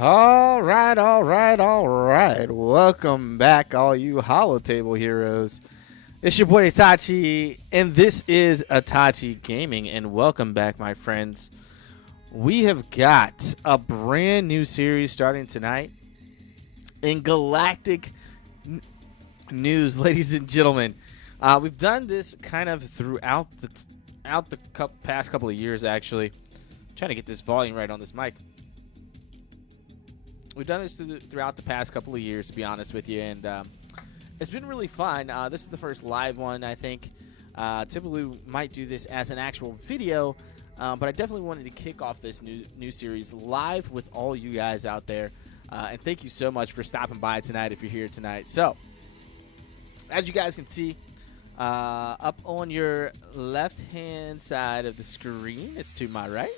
All right. Welcome back, all you holotable heroes. It's your boy Itachi, and this is Itachi Gaming, and welcome back, my friends. We have got a brand new series starting tonight in Galactic news, ladies and gentlemen. We've done this kind of throughout the past couple of years, actually. I'm trying to get this volume right on this mic. We've done this throughout the past couple of years, to be honest with you, and it's been really fun. This is the first live one, I think. Typically, we might do this as an actual video, but I definitely wanted to kick off this new series live with all you guys out there. And thank you so much for stopping by tonight if you're here tonight. So, as you guys can see, up on your left-hand side of the screen, it's to my right,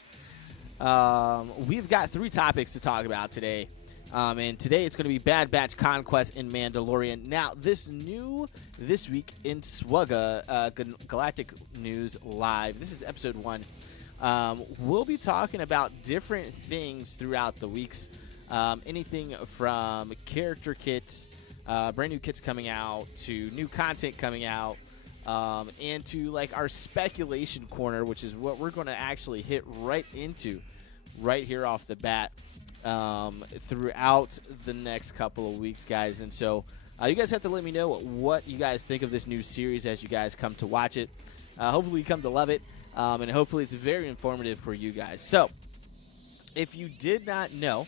we've got 3 topics to talk about today. And today it's going to be Bad Batch, Conquest, and Mandalorian. Now, this week in SWGOH, Galactic News Live, this is episode 1. We'll be talking about different things throughout the weeks. Anything from character kits, brand new kits coming out, to new content coming out, and to like our speculation corner, which is what we're going to actually hit right into right here off the bat. Throughout the next couple of weeks, guys. And so you guys have to let me know what you guys think of this new series as you guys come to watch it. Hopefully you come to love it, and hopefully it's very informative for you guys. So if you did not know,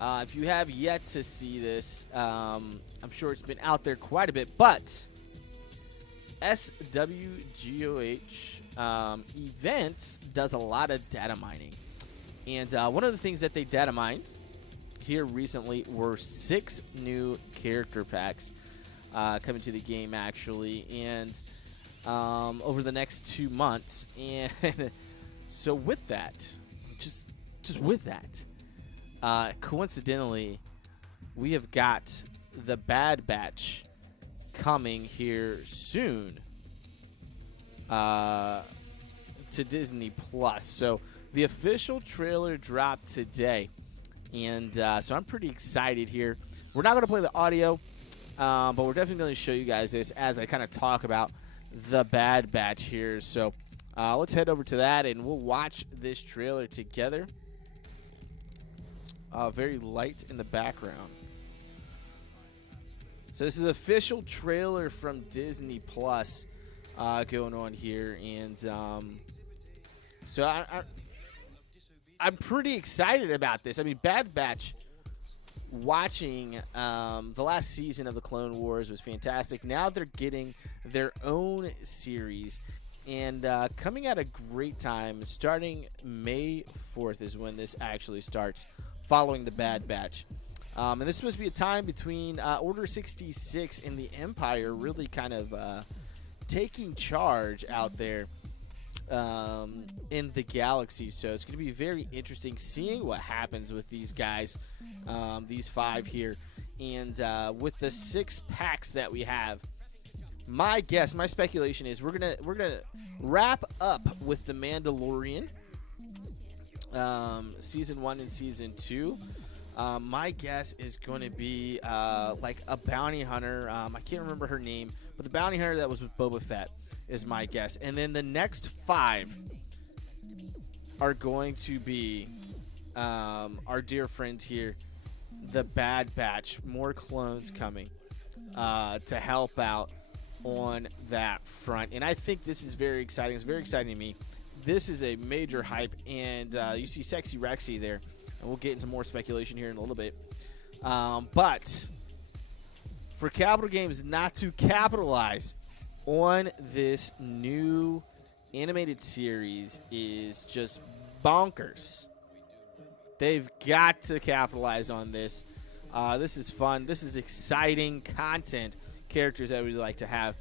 if you have yet to see this, I'm sure it's been out there quite a bit, but SWGOH Events does a lot of data mining. And one of the things that they data mined here recently were 6 new character packs coming to the game, actually, and over the next 2 months. And so with that, just with that, coincidentally, we have got the Bad Batch coming here soon to Disney Plus. So the official trailer dropped today, and so I'm pretty excited here. We're not going to play the audio, but we're definitely going to show you guys this as I kind of talk about the Bad Batch here. So let's head over to that, and we'll watch this trailer together. Very light in the background. So this is the official trailer from Disney Plus going on here, and so I'm pretty excited about this. I mean, Bad Batch, watching the last season of the Clone Wars was fantastic. Now they're getting their own series, and coming at a great time. Starting May 4th is when this actually starts, following the Bad Batch. And this is supposed to be a time between Order 66 and the Empire really kind of taking charge out there in the galaxy. So it's going to be very interesting seeing what happens with these guys, these 5 here, and with the 6 packs that we have. My guess, my speculation is we're gonna wrap up with the Mandalorian, season 1 and season 2. My guess is going to be like a bounty hunter. I can't remember her name, but the bounty hunter that was with Boba Fett is my guess. And then the next 5 are going to be our dear friends here, the Bad Batch. More clones coming to help out on that front. And I think this is very exciting. It's very exciting to me. This is a major hype. And you see Sexy Rexy there. And we'll get into more speculation here in a little bit. But for Capital Games not to capitalize on this new animated series is just bonkers. They've got to capitalize on this. This is fun. This is exciting content, characters that we'd like to have.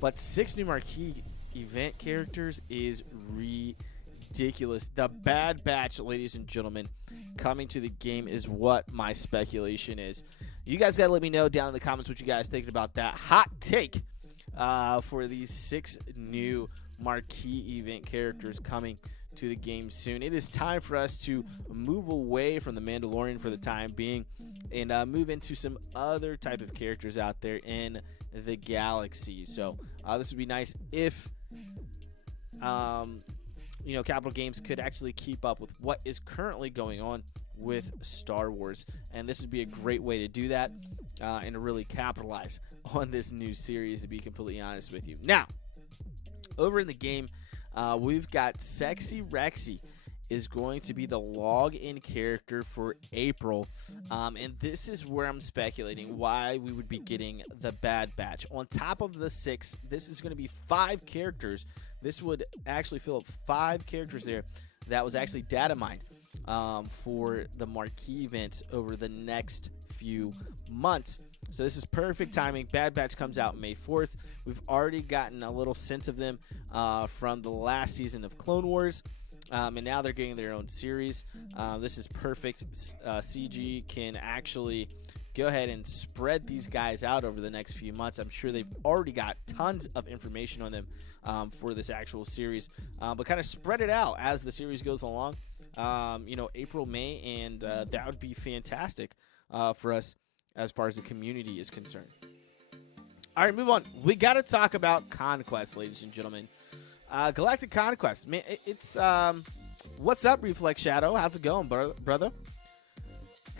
But 6 new marquee event characters is ridiculous. The Bad Batch, ladies and gentlemen, coming to the game is what my speculation is. You guys got to let me know down in the comments what you guys thinking about that hot take for these 6 new marquee event characters coming to the game soon. It is time for us to move away from the Mandalorian for the time being and move into some other type of characters out there in the galaxy. So this would be nice if Capital Games could actually keep up with what is currently going on with Star Wars, and this would be a great way to do that and to really capitalize on this new series, to be completely honest with you. Now, over in the game, we've got Sexy Rexy is going to be the login character for April, and this is where I'm speculating why we would be getting the Bad Batch. On top of the 6, this is going to be 5 characters. This would actually fill up 5 characters there that was actually data mined for the marquee events over the next few months. So this is perfect timing. Bad Batch comes out May 4th. We've already gotten a little sense of them from the last season of Clone Wars. And now they're getting their own series. This is perfect. CG can actually go ahead and spread these guys out over the next few months. I'm sure they've already got tons of information on them for this actual series. But kind of spread it out as the series goes along. April, May, and that would be fantastic for us as far as the community is concerned. All right, move on. We got to talk about Conquest, ladies and gentlemen. Galactic Conquest. Man, it's what's up, Reflex Shadow? How's it going, brother?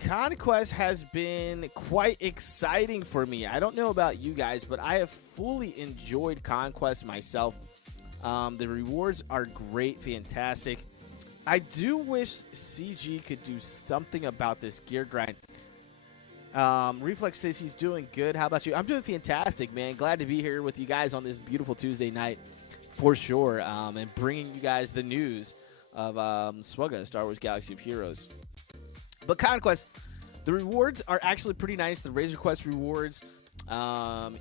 Conquest has been quite exciting for me. I don't know about you guys, but I have fully enjoyed Conquest myself. The rewards are great, fantastic. I do wish CG could do something about this gear grind. Reflex says he's doing good. How about you? I'm doing fantastic, man. Glad to be here with you guys on this beautiful Tuesday night for sure, and bringing you guys the news of SWGOH, Star Wars Galaxy of Heroes. But Conquest, the rewards are actually pretty nice. The Razor Quest rewards,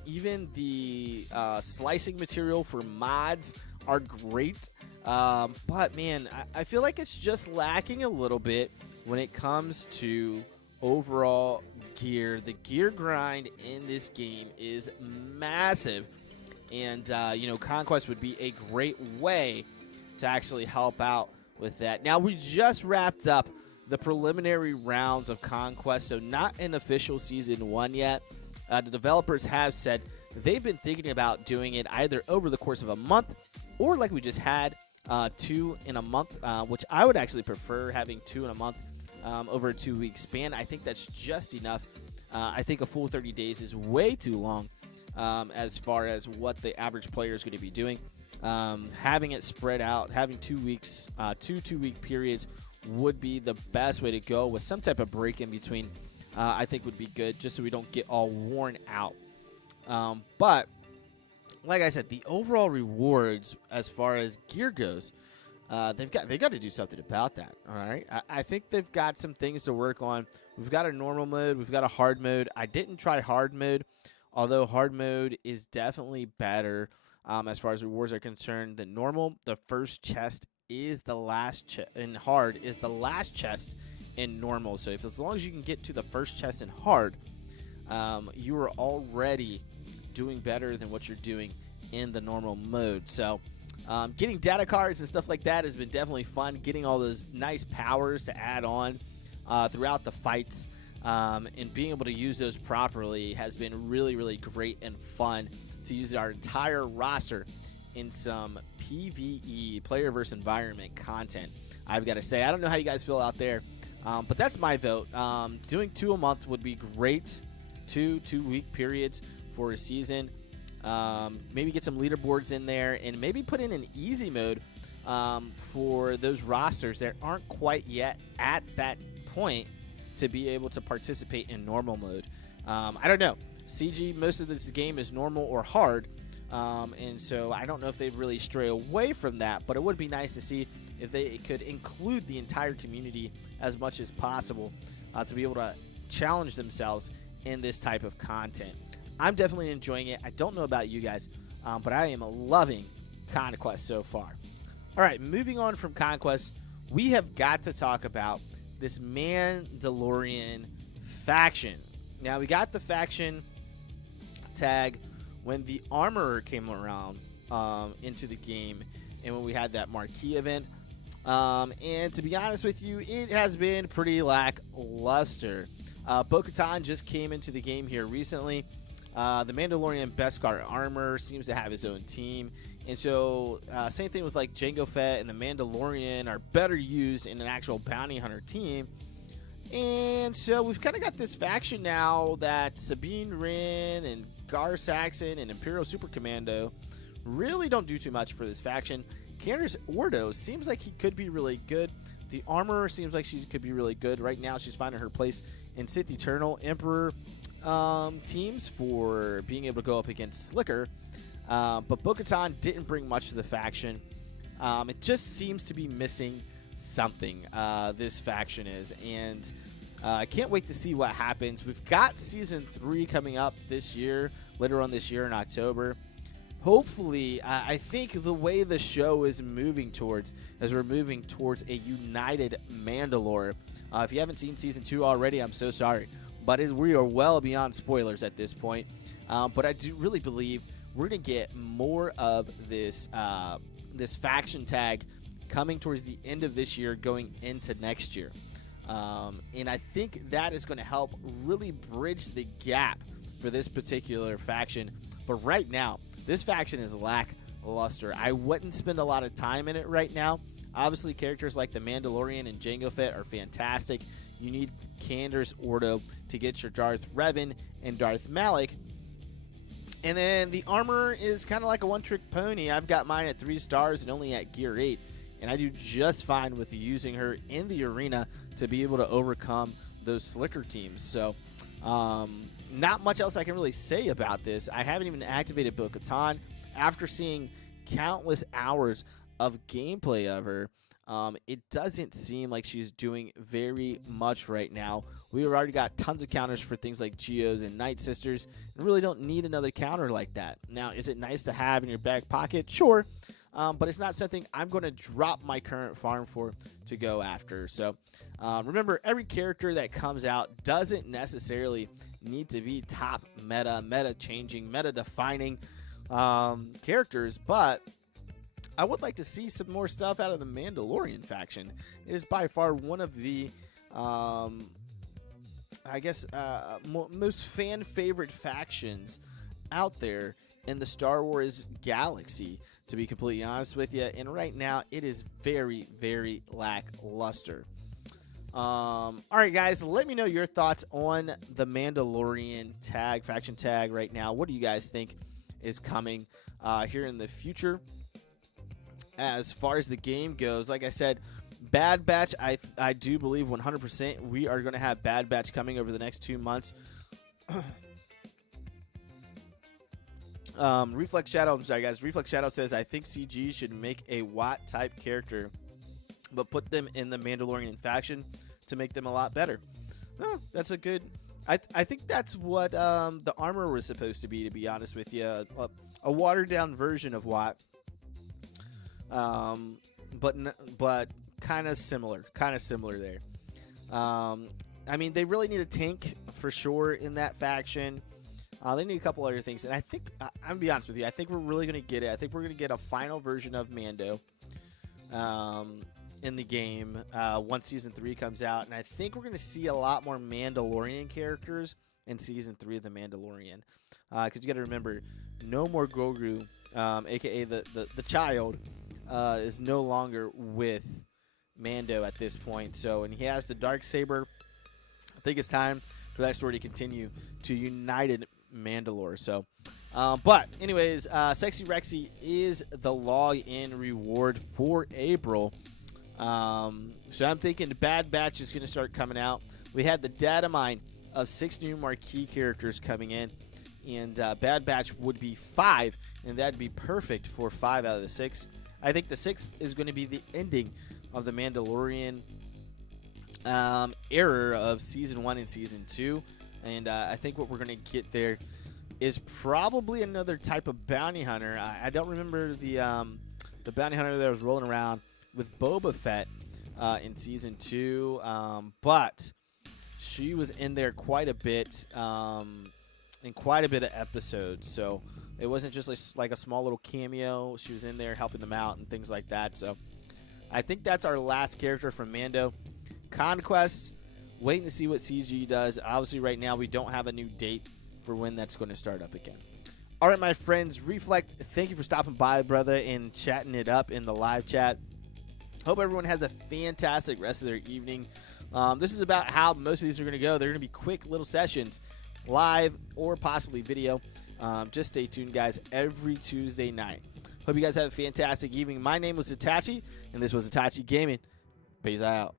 even the slicing material for mods are great. But, man, I feel like it's just lacking a little bit when it comes to overall gear. The gear grind in this game is massive. And, Conquest would be a great way to actually help out with that. Now, we just wrapped up the preliminary rounds of Conquest, so not an official Season 1 yet. The developers have said they've been thinking about doing it either over the course of a month or like we just had, 2 in a month, which I would actually prefer having 2 in a month over a 2-week span. I think that's just enough. I think a full 30 days is way too long as far as what the average player is going to be doing. Having it spread out, having 2 weeks, 2-week periods would be the best way to go, with some type of break in between. I think would be good, just so we don't get all worn out. But like I said, the overall rewards as far as gear goes, they've got to do something about that. All right, I think they've got some things to work on. We've got a normal mode, we've got a hard mode. I didn't try hard mode, although hard mode is definitely better as far as rewards are concerned than normal. The first chest is the last chest, and hard is the last chest in normal. So if as long as you can get to the first chest in hard, you are already doing better than what you're doing in the normal mode. So getting data cards and stuff like that has been definitely fun. Getting all those nice powers to add on throughout the fights and being able to use those properly has been really, really great and fun to use our entire roster in some PvE, player versus environment content. I've got to say, I don't know how you guys feel out there, but that's my vote. Doing 2 a month would be great. 2-week periods for a season. Maybe get some leaderboards in there, and maybe put in an easy mode for those rosters that aren't quite yet at that point to be able to participate in normal mode. I don't know. CG, most of this game is normal or hard, and so I don't know if they've really strayed away from that, but it would be nice to see if they could include the entire community as much as possible to be able to challenge themselves in this type of content. I'm definitely enjoying it. I don't know about you guys, but I am loving Conquest so far. All right, moving on from Conquest, we have got to talk about this Mandalorian faction. Now, we got the faction tag when the Armorer came around into the game, and when we had that marquee event. And to be honest with you, it has been pretty lackluster. Bo-Katan just came into the game here recently. The Mandalorian Beskar armor seems to have his own team. And so, same thing with like Jango Fett and the Mandalorian are better used in an actual bounty hunter team. And so we've kind of got this faction now that Sabine Wren and Gar Saxon and Imperial Super Commando really don't do too much for this faction. Candace Ordo seems like he could be really good. The armor seems like she could be really good. Right now, she's finding her place in Sith Eternal Emperor teams for being able to go up against Slicker. But Bo-Katan didn't bring much to the faction. It just seems to be missing something, this faction is. And I can't wait to see what happens. We've got Season 3 coming up this year, later on this year in October. Hopefully, I think the way the show is moving towards, as we're moving towards a united Mandalore. If you haven't seen Season 2 already, I'm so sorry. But we are well beyond spoilers at this point. But I do really believe we're going to get more of this this faction tag coming towards the end of this year, going into next year. And I think that is going to help really bridge the gap for this particular faction. But right now, this faction is lackluster. I wouldn't spend a lot of time in it right now. Obviously, characters like the Mandalorian and Jango Fett are fantastic. You need Candace Ordo to get your Darth Revan and Darth Malik. And then the armor is kind of like a one-trick pony. I've got mine at 3 stars and only at gear 8. And I do just fine with using her in the arena to be able to overcome those Slicker teams. So, not much else I can really say about this. I haven't even activated Bo-Katan. After seeing countless hours of gameplay of her, it doesn't seem like she's doing very much right now. We've already got tons of counters for things like Geos and Night Sisters, and really don't need another counter like that. Now, is it nice to have in your back pocket? Sure. But it's not something I'm going to drop my current farm for to go after. So remember, every character that comes out doesn't necessarily need to be top meta changing, meta defining characters, but I would like to see some more stuff out of the Mandalorian faction. It is by far one of the most fan favorite factions out there in the Star Wars galaxy, to be completely honest with you. And right now, it is very, very lackluster. All right, guys, let me know your thoughts on the Mandalorian tag, faction tag right now. What do you guys think is coming here in the future? As far as the game goes, like I said, Bad Batch, I do believe 100% we are going to have Bad Batch coming over the next 2 months. Reflex Shadow, I'm sorry, guys. Reflex Shadow says, I think CG should make a Watt-type character, but put them in the Mandalorian faction to make them a lot better. Oh, that's a good... I think that's what the armor was supposed to be honest with you. A watered-down version of Watt. But kind of similar there. I mean, they really need a tank for sure in that faction. They need a couple other things, and I think I'm gonna be honest with you. I think we're really gonna get it. I think we're gonna get a final version of Mando in the game once Season 3 comes out, and I think we're gonna see a lot more Mandalorian characters in Season 3 of the Mandalorian. Because you got to remember, no more Grogu, aka the child, is no longer with Mando at this point. So, and he has the Darksaber. I think it's time for that story to continue to United Mandalore. So, but anyways, Sexy Rexy is the log-in reward for April. So I'm thinking the Bad Batch is going to start coming out. We had the data mine of 6 new marquee characters coming in, and Bad Batch would be 5, and that'd be perfect for 5 out of the 6. I think the 6th is going to be the ending of the Mandalorian era of Season 1 and Season 2, and I think what we're going to get there is probably another type of bounty hunter. I don't remember the bounty hunter that was rolling around with Boba Fett in Season 2, but she was in there quite a bit in quite a bit of episodes, so it wasn't just like a small little cameo. She was in there helping them out and things like that. So I think that's our last character from Mando. Conquest, waiting to see what CG does. Obviously, right now, we don't have a new date for when that's going to start up again. All right, my friends, Reflect, thank you for stopping by, brother, and chatting it up in the live chat. Hope everyone has a fantastic rest of their evening. This is about how most of these are going to go. They're going to be quick little sessions, live or possibly video. Just stay tuned, guys, every Tuesday night. Hope you guys have a fantastic evening. My name was Itachi, and this was Itachi Gaming. Peace out.